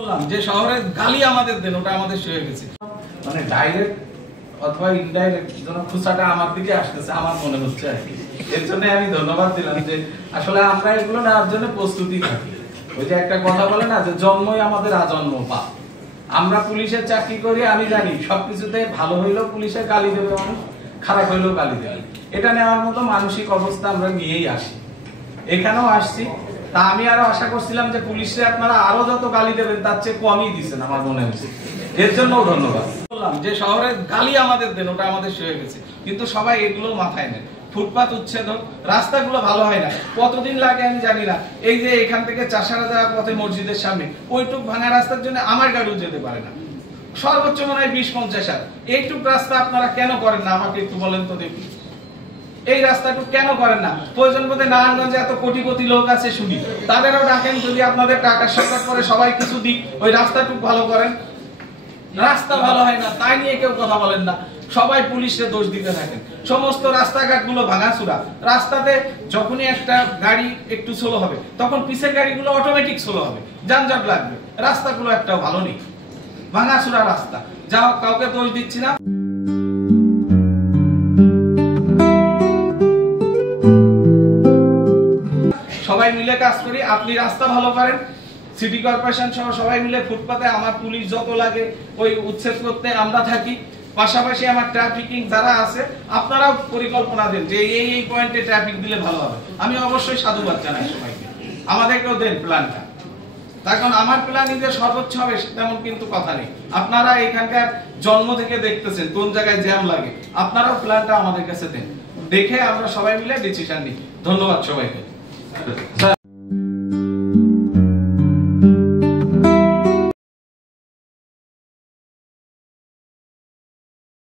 বললাম যে শহরে গালি আমাদের দেন, ওটা আমাদের হয়ে গেছে। মানে ডাইরেক্ট অথবা ইনডাইরেক্ট যেন খুঁচাটা আমার দিকে আসতেছে আমার মনে হচ্ছে আর কি। এর জন্য আমি ধন্যবাদ দিলাম যে আসলে আমরা এগুলো নেওয়ার জন্য প্রস্তুতি থাকি। ওই যে একটা কথা বলে না যে জন্মই আমাদের আজন্ম পাপ। আমরা পুলিশের চাকরি করি, আমি জানি সবকিছুতে ভালো হইলেও পুলিশের গালি দেবে মানুষ, খারাপ হইলেও গালি দেবে। এটা নেওয়ার মতো মানসিক অবস্থা আমরা নিয়েই আসি, এখানেও আসছি। তা আমি আরো আশা করছিলাম যে পুলিশে আপনারা আরো যত গালি দেবেন তার চেয়ে কমই দিচ্ছেন আমার মনে হচ্ছে। এর জন্য ধন্যবাদ। বললাম যে শহরে গালি আমাদের দেন, ওটা আমাদের হয়ে গেছে, কিন্তু সবাই এগুলো মাথায় নেয়। ফুটপাত উচ্ছেদ হোক, রাস্তাগুলো ভালো হয় না, কতদিন লাগে আমি জানি না। এই যে এখান থেকে চাষারা যাওয়ার পথে মসজিদের সামনে ওইটুক ভাঙা রাস্তার জন্য আমার গাড়িও যেতে পারে না, সর্বোচ্চ মনে হয় 20-50 হাজার। এইটুক রাস্তা আপনারা কেন করেন না আমাকে একটু বলেন তো দেখি। এই রাস্তাটুকু কেন করেন না? প্রয়োজন বোধে নারায়ণগঞ্জে এত কোটি কোটি লোক আছে শুনি, তাদেরও ডাকেন, যদি আপনাদের টাকার সংকট পরে সবাই কিছু দিক, ওই রাস্তাটুকু ভালো করেন। রাস্তা ভালো হয় না তাই নিয়ে কেউ কথা বলেন না, সবাই পুলিশে দোষ দিতে থাকেন। সমস্ত রাস্তাঘাট গুলো ভাঙাচুরা, রাস্তাতে যখনই একটা গাড়ি একটু স্লো হবে তখন পিছের গাড়িগুলো অটোমেটিক স্লো হবে, যানজট লাগবে। রাস্তাগুলো একটাও ভালো নেই, ভাঙাচুরা রাস্তা। যা হোক, কাউকে দোষ দিচ্ছি না। সবাই মিলে কাজ করি, আপনি রাস্তা ভালো করেন, সিটি কর্পোরেশন সহ সবাই মিলে ফুটপাতে আমার পুলিশ যত লাগে ওই উচ্ছেদ করতে আমরা থাকি। পাশাপাশি আমার ট্রাফিকিং যারা আছে আপনারাও পরিকল্পনা দেন যে এই পয়েন্টে ট্রাফিক দিলে ভালো হবে। আমি অবশ্যই সাধুবাদ জানাই সবাইকে, আমাদেরকেও দেন প্ল্যানটা। তখন আমার প্ল্যানিং যে সর্বোচ্চ হবে তেমন কিন্তু কথা নেই। আপনারা এখানকার জন্ম থেকে দেখতেছেন কোন জায়গায় জ্যাম লাগে, আপনারাও প্ল্যানটা আমাদের কাছে দেন, দেখে আমরা সবাই মিলে ডিসিশন নিই। ধন্যবাদ সবাইকে।